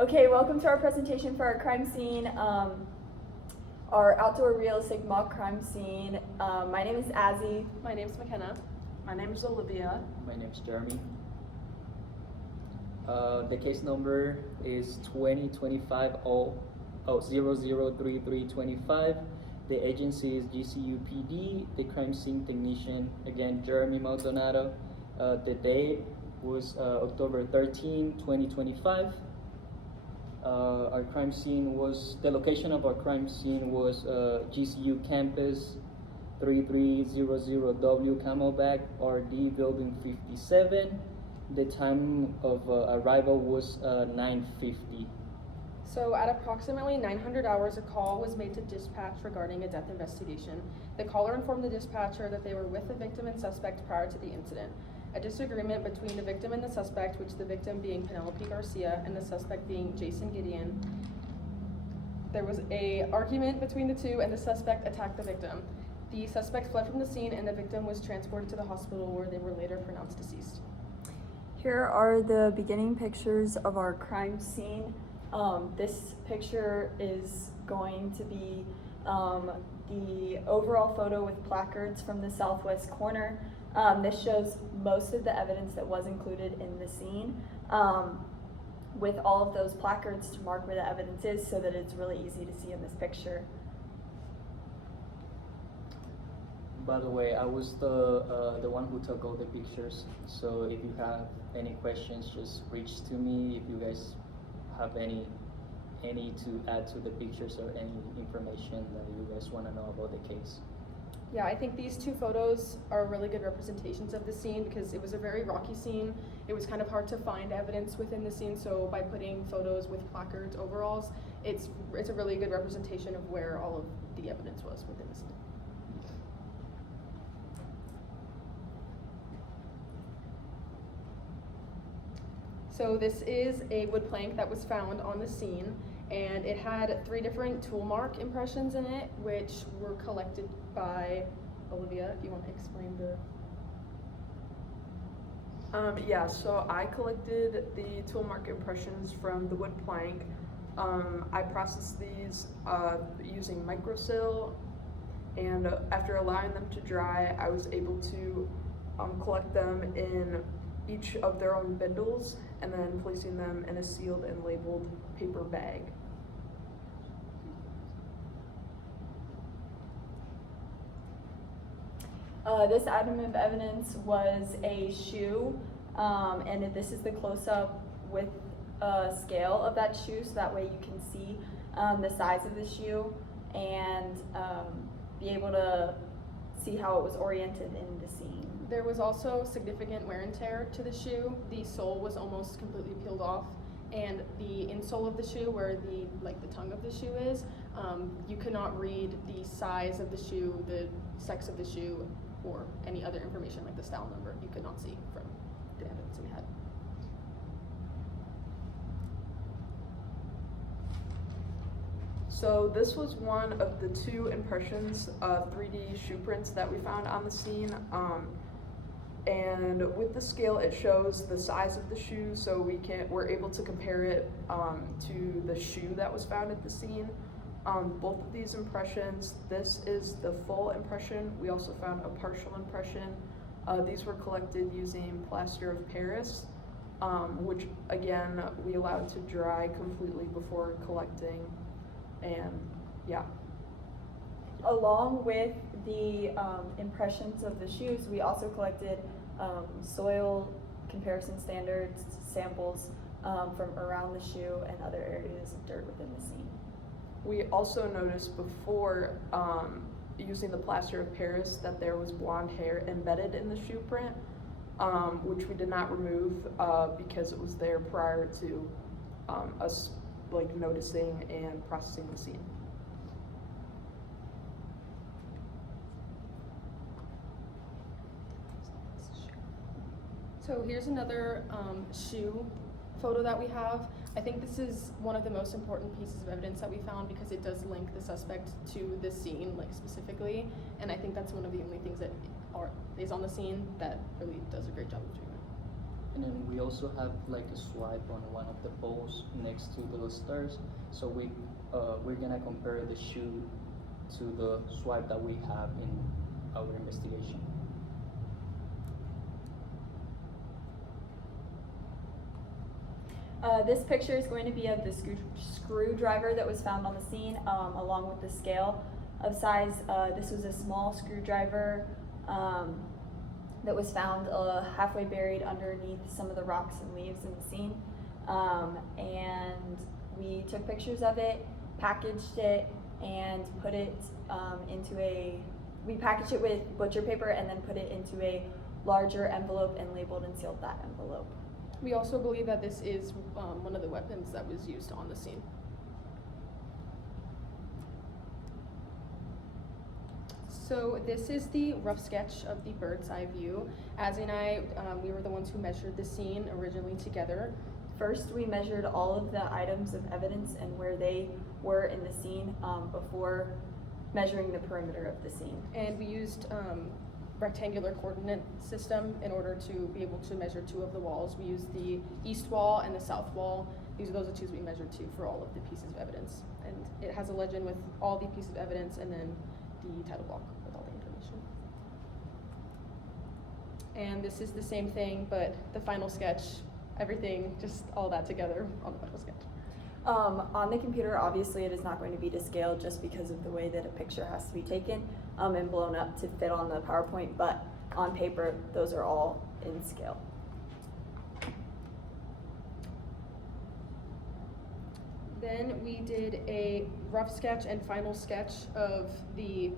Okay, welcome to our presentation for our crime scene, our outdoor realistic mock crime scene. My name is Azzy. My name's McKenna. My name is Olivia. My name is Jeremy. The case number is 2025-003325. The agency is GCUPD. The crime scene technician, again, Yeremi Maldonado. The date was October 13, 2025. Our crime scene was, the location of our crime scene was GCU campus 3300W Camelback RD building 57. The time of arrival was 9:50. So at approximately 900 hours, a call was made to dispatch regarding a death investigation. The caller informed the dispatcher that they were with the victim and suspect prior to the incident. A disagreement between the victim and the suspect, which the victim being Penelope Garcia and the suspect being Jason Gideon. There was an argument between the two and the suspect attacked the victim. The suspect fled from the scene and the victim was transported to the hospital where they were later pronounced deceased. Here are the beginning pictures of our crime scene. This picture is going to be the overall photo with placards from the southwest corner. This shows most of the evidence that was included in the scene, with all of those placards to mark where the evidence is so that it's really easy to see in this picture. By the way, I was the one who took all the pictures. So if you have any questions, just reach to me. If you guys have any to add to the pictures or any information that you guys want to know about the case. Yeah, I think these two photos are really good representations of the scene because it was a very rocky scene. It was kind of hard to find evidence within the scene, so by putting photos with placards overalls, it's a really good representation of where all of the evidence was within the scene. So this is a wood plank that was found on the scene, and it had 3 different tool mark impressions in it, which were collected by Olivia. If you want to explain the... Yeah, so I collected the tool mark impressions from the wood plank. I processed these using microsil, and after allowing them to dry, I was able to collect them in each of their own bindles and then placing them in a sealed and labeled paper bag. This item of evidence was a shoe, and this is the close-up with a scale of that shoe, so that way you can see the size of the shoe and be able to see how it was oriented in the scene. There was also significant wear and tear to the shoe. The sole was almost completely peeled off, and the insole of the shoe, where the tongue of the shoe is, you could not read the size of the shoe, the sex of the shoe, or any other information like the style number. You could not see from the evidence we had. So this was one of the 2 impressions of 3D shoe prints that we found on the scene. And with the scale, it shows the size of the shoe, so we're able to compare it to the shoe that was found at the scene. Both of these impressions, this is the full impression. We also found a partial impression. These were collected using plaster of Paris, which again, we allowed to dry completely before collecting, and yeah. Along with the impressions of the shoes, we also collected soil comparison standards, samples from around the shoe and other areas of dirt within the scene. We also noticed before using the plaster of Paris that there was blonde hair embedded in the shoe print, which we did not remove because it was there prior to us noticing and processing the scene. So here's another shoe photo that we have. I think this is one of the most important pieces of evidence that we found because it does link the suspect to the scene, specifically, and I think that's one of the only things that is on the scene that really does a great job of doing that. And then we also have like a swipe on one of the poles next to the stairs. So we're gonna compare the shoe to the swipe that we have in our investigation. This picture is going to be of the screwdriver that was found on the scene, along with the scale of size. This was a small screwdriver that was found halfway buried underneath some of the rocks and leaves in the scene. And we took pictures of it, packaged it, and put it we packaged it with butcher paper and then put it into a larger envelope and labeled and sealed that envelope. We also believe that this is one of the weapons that was used on the scene. So this is the rough sketch of the bird's eye view. Azzy and I, we were the ones who measured the scene originally together. First, we measured all of the items of evidence and where they were in the scene before measuring the perimeter of the scene. And we used rectangular coordinate system in order to be able to measure two of the walls. We used the east wall and the south wall. Those are the two we measured to for all of the pieces of evidence. And it has a legend with all the pieces of evidence and then the title block with all the information. And this is the same thing, but the final sketch, everything, just all that together on the final sketch. On the computer, obviously it is not going to be to scale just because of the way that a picture has to be taken and blown up to fit on the PowerPoint, but on paper, those are all in scale. Then we did a rough sketch and final sketch of we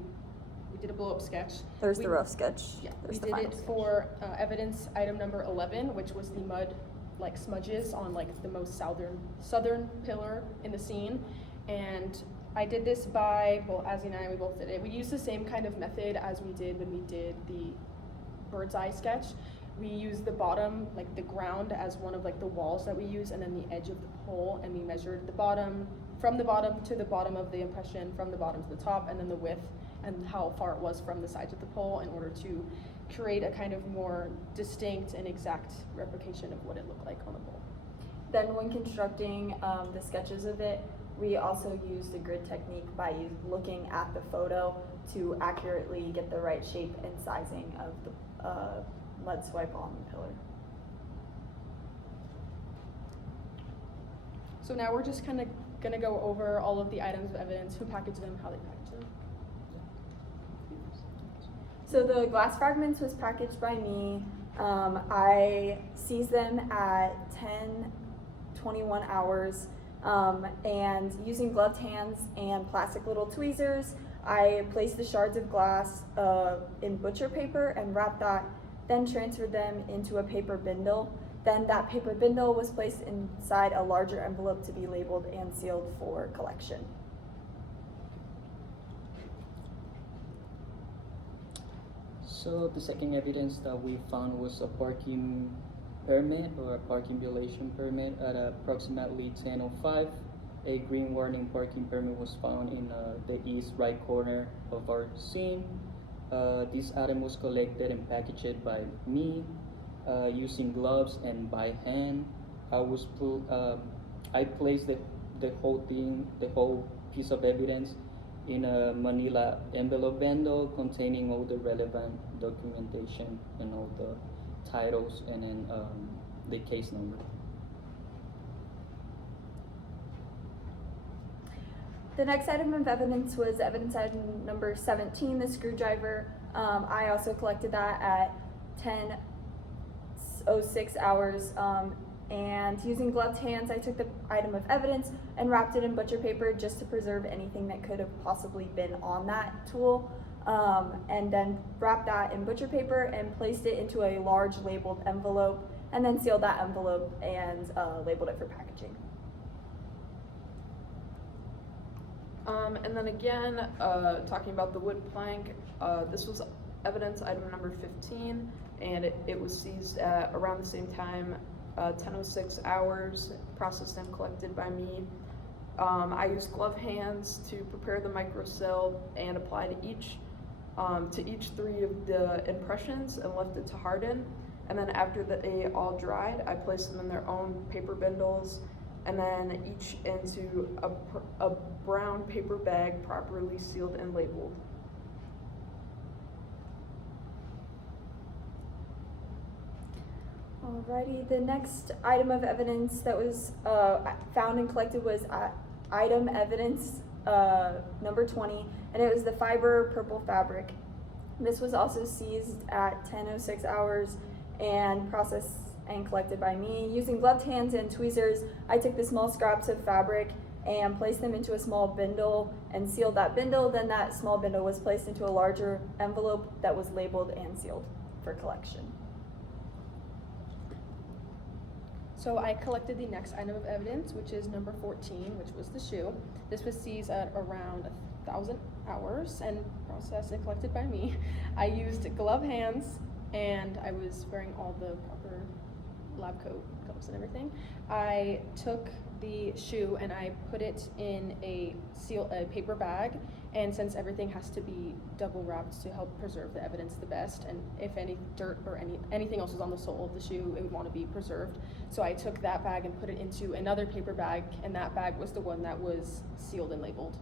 did a blow-up sketch. There's the rough sketch. Yeah, There's we the did final it sketch. for evidence item number 11, which was the mud like smudges on like the most southern pillar in the scene. And I did this by, well, Azzy and I, we both did it. We used the same kind of method as we did when we did the bird's eye sketch. We used the bottom, like the ground, as one of like the walls that we use, and then the edge of the pole, and we measured the bottom, from the bottom to the bottom of the impression, from the bottom to the top, and then the width and how far it was from the sides of the pole in order to create a kind of more distinct and exact replication of what it looked like on the pole. Then when constructing the sketches of it, we also used the grid technique by looking at the photo to accurately get the right shape and sizing of the mud swipe on the pillar. So now we're just kind of gonna go over all of the items of evidence, who packaged them, how they packaged them. So the glass fragments was packaged by me. I seized them at 10:21 hours, and using gloved hands and plastic little tweezers, I placed the shards of glass in butcher paper and wrapped that, then transferred them into a paper bindle. Then that paper bindle was placed inside a larger envelope to be labeled and sealed for collection. So the second evidence that we found was a parking permit or a parking violation permit at approximately 10:05. A green warning parking permit was found in the east right corner of our scene. This item was collected and packaged by me using gloves and by hand. I placed the whole piece of evidence in a manila envelope bundle containing all the relevant documentation and all the titles and then the case number. The next item of evidence was evidence item number 17, the screwdriver. I also collected that at 10:06 hours, and using gloved hands, I took the item of evidence and wrapped it in butcher paper just to preserve anything that could have possibly been on that tool, and then wrapped that in butcher paper and placed it into a large labeled envelope, and then sealed that envelope and labeled it for packaging. And then again, talking about the wood plank, this was evidence item number 15, and it was seized at around the same time, 10:06 hours, processed and collected by me. I used glove hands to prepare the microcell and apply to each 3 of the impressions and left it to harden. And then after they all dried, I placed them in their own paper bindles, and then each into a brown paper bag properly sealed and labeled. Alrighty, the next item of evidence that was found and collected was item evidence number 20, and it was the fiber purple fabric. This was also seized at 10:06 hours and processed and collected by me. Using gloved hands and tweezers, I took the small scraps of fabric and placed them into a small bindle and sealed that bindle. Then that small bindle was placed into a larger envelope that was labeled and sealed for collection. So I collected the next item of evidence, which is number 14, which was the shoe. This was seized at around 1,000 hours and processed and collected by me. I used glove hands, and I was wearing all the proper lab coat gloves and everything. I took the shoe and I put it in a paper bag, and since everything has to be double wrapped to help preserve the evidence the best, and if any dirt or anything else was on the sole of the shoe, it would want to be preserved. So I took that bag and put it into another paper bag, and that bag was the one that was sealed and labeled.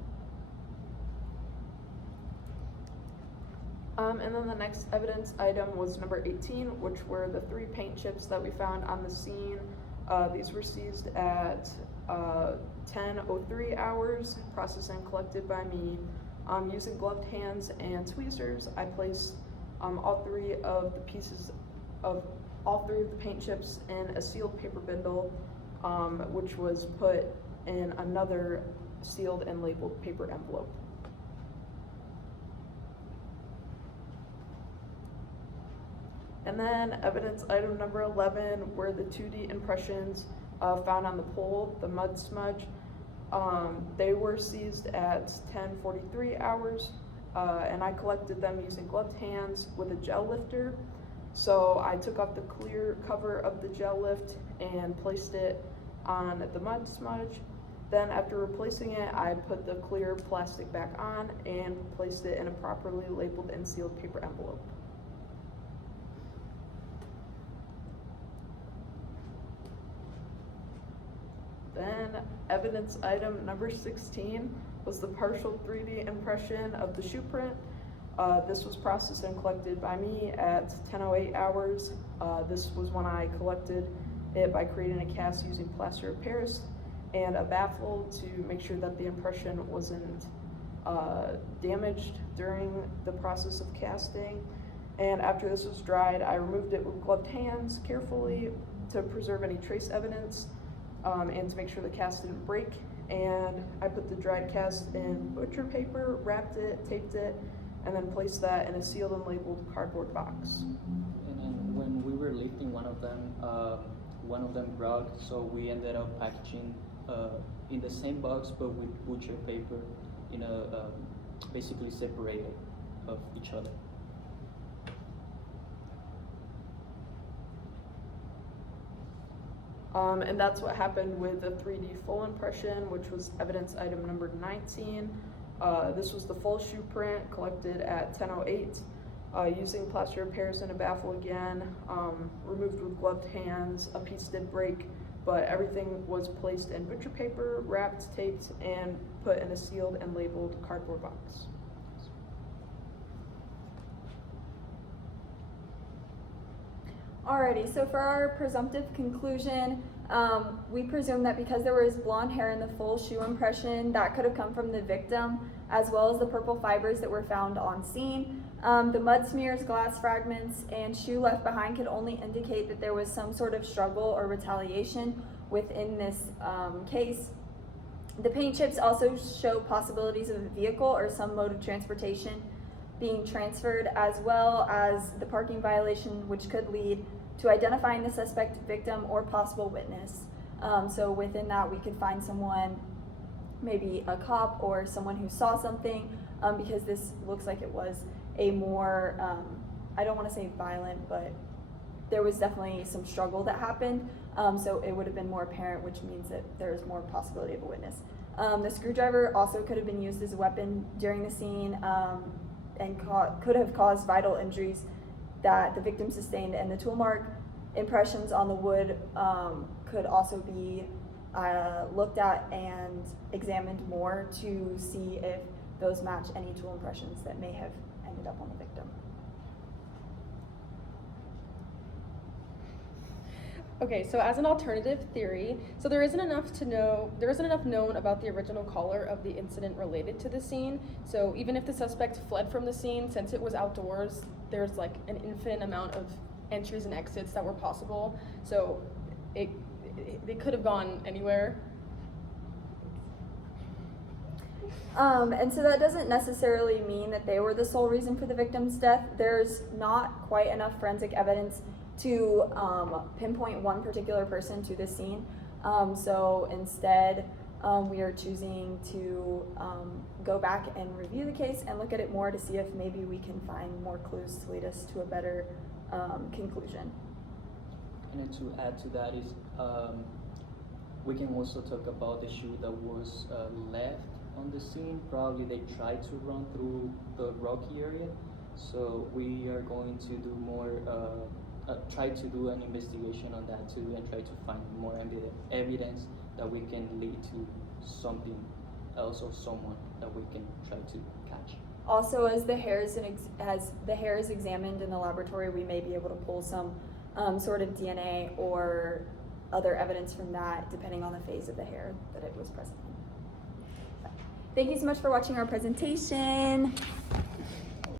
And then the next evidence item was number 18, which were the 3 paint chips that we found on the scene. These were seized at 10:03 hours, processed and collected by me. Using gloved hands and tweezers, I placed all 3 of the pieces of all 3 of the paint chips in a sealed paper bindle, which was put in another sealed and labeled paper envelope. And then evidence item number 11 were the 2D impressions found on the pole, the mud smudge. They were seized at 10:43 hours, and I collected them using gloved hands with a gel lifter. So I took off the clear cover of the gel lift and placed it on the mud smudge. Then after replacing it, I put the clear plastic back on and placed it in a properly labeled and sealed paper envelope. Then evidence item number 16 was the partial 3D impression of the shoe print. This was processed and collected by me at 10:08 hours. This was when I collected it by creating a cast using plaster of Paris and a baffle to make sure that the impression wasn't damaged during the process of casting. And after this was dried, I removed it with gloved hands carefully to preserve any trace evidence. And to make sure the cast didn't break. And I put the dried cast in butcher paper, wrapped it, taped it, and then placed that in a sealed and labeled cardboard box. And then when we were lifting one of them broke, so we ended up packaging in the same box but with butcher paper, basically separated of each other. And that's what happened with the 3D full impression, which was evidence item number 19. This was the full shoe print collected at 10:08, using plaster of Paris and a baffle again, removed with gloved hands. A piece did break, but everything was placed in butcher paper, wrapped, taped, and put in a sealed and labeled cardboard box. Alrighty, so for our presumptive conclusion, we presume that because there was blonde hair in the full shoe impression, that could have come from the victim, as well as the purple fibers that were found on scene. The mud smears, glass fragments, and shoe left behind could only indicate that there was some sort of struggle or retaliation within this case. The paint chips also show possibilities of a vehicle or some mode of transportation being transferred, as well as the parking violation, which could lead to identifying the suspect, victim, or possible witness. So within that, we could find someone, maybe a cop or someone who saw something, because this looks like it was a more, I don't want to say violent, but there was definitely some struggle that happened. So it would have been more apparent, which means that there's more possibility of a witness. The screwdriver also could have been used as a weapon during the scene, and could have caused vital injuries that the victim sustained, and the tool mark impressions on the wood could also be looked at and examined more to see if those match any tool impressions that may have ended up on the victim. Okay, so as an alternative theory, so there isn't enough known about the original caller of the incident related to the scene. So even if the suspect fled from the scene, since it was outdoors, there's like an infinite amount of entries and exits that were possible. So they could have gone anywhere. And so that doesn't necessarily mean that they were the sole reason for the victim's death. There's not quite enough forensic evidence to pinpoint one particular person to the scene. So instead, we are choosing to go back and review the case and look at it more to see if maybe we can find more clues to lead us to a better conclusion. And then to add to that is, we can also talk about the shoe that was left on the scene. Probably they tried to run through the rocky area. So we are going to do more, try to do an investigation on that too, and try to find more evidence that we can lead to something else or someone that we can try to catch. Also, as the hair is examined in the laboratory, we may be able to pull some sort of DNA or other evidence from that, depending on the phase of the hair that it was present in. Thank you so much for watching our presentation.